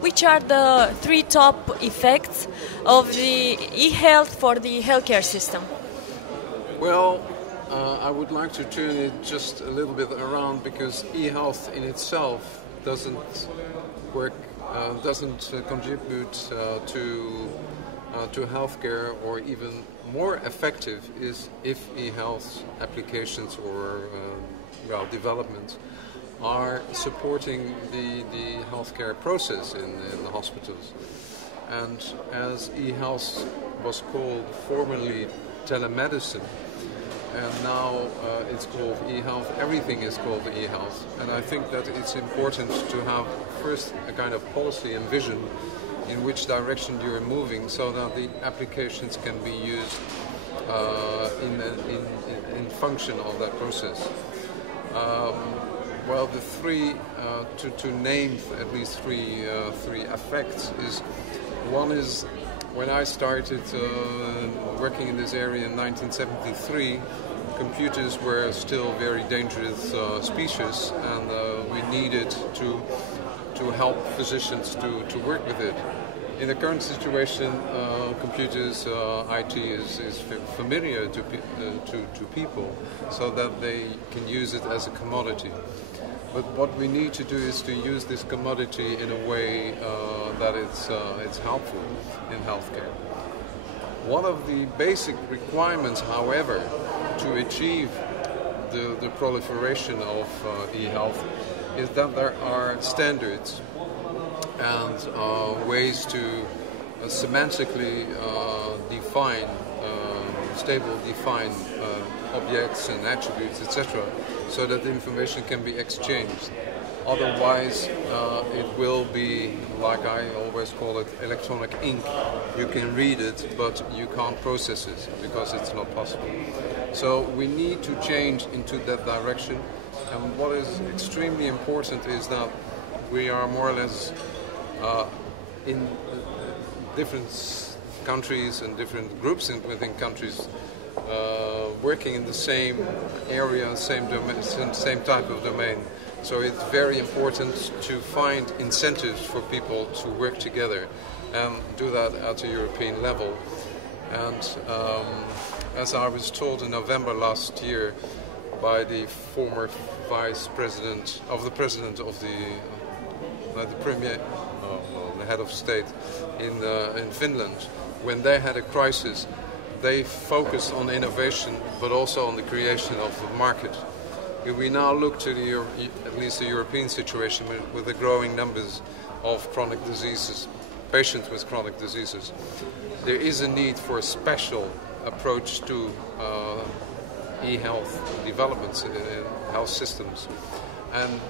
which are the three top effects of the e-health for the healthcare system? Well, I would like to turn it just a little bit around, because e-health in itself doesn't work, doesn't contribute to healthcare, or even more effective is if e-health applications or developments are supporting the healthcare process in the hospitals. And as e-health was called formerly telemedicine, and now it's called e-health, everything is called e-health. And I think that it's important to have first a kind of policy and vision in which direction you're moving, so that the applications can be used in function of that process. Well, the three, to name at least three effects is, one is, when I started working in this area in 1973, computers were still very dangerous species, and we needed to help physicians to work with it. In the current situation, computers, IT is familiar to people, so that they can use it as a commodity. But what we need to do is to use this commodity in a way that it's helpful in healthcare. One of the basic requirements, however, to achieve the proliferation of e-health is that there are standards and ways to semantically define, define objects and attributes, etc., so that the information can be exchanged. Otherwise, it will be, like I always call it, electronic ink. You can read it, but you can't process it, because it's not possible. So we need to change into that direction. And what is extremely important is that we are more or less in different countries and different groups within countries working in the same area, same domain, same type of domain. So it's very important to find incentives for people to work together and do that at a European level. And as I was told in November last year by the former vice president of the president of the premier, the head of state in Finland, when they had a crisis, they focused on innovation, but also on the creation of a market. If we now look to at least the European situation with the growing numbers of chronic diseases, patients with chronic diseases, there is a need for a special approach to e-health developments in health systems. And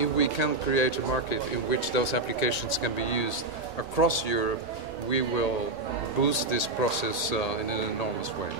if we can create a market in which those applications can be used across Europe, we will boost this process in an enormous way.